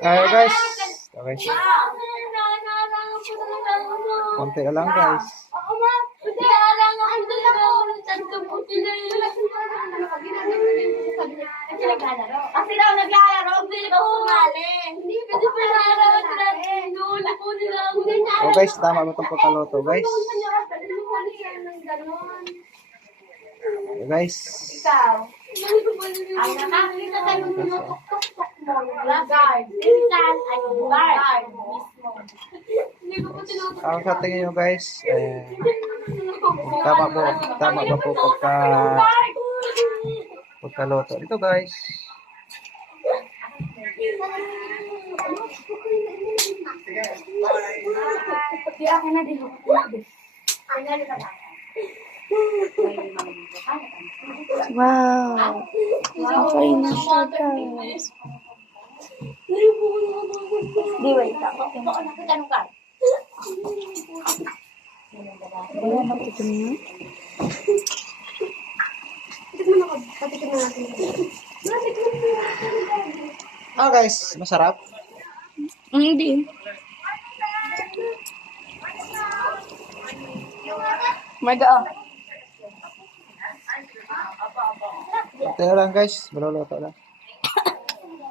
Ayo guys. Okay. Konti na lang guys. Kasi daw naglalaro, hindi daw sumali. Hindi kasi pinalaro. Oh guys, tama mo itong pagkaloto guys. Okay, guys. Ikaw. Ang nakakita tayo ng tuk-tuk mo. Guard. Minsan ay guard. Mismo. Ang sa tingin nyo guys, tama ba po pagkaloto. Ito guys. Di akin na din. Wow. Okay na siya, guys. Di, wait lang. Baka nakatanong ka. Wala na ito niya. Ah guys, masarap. Hindi. Maga. Ito lang guys, maluluto lang.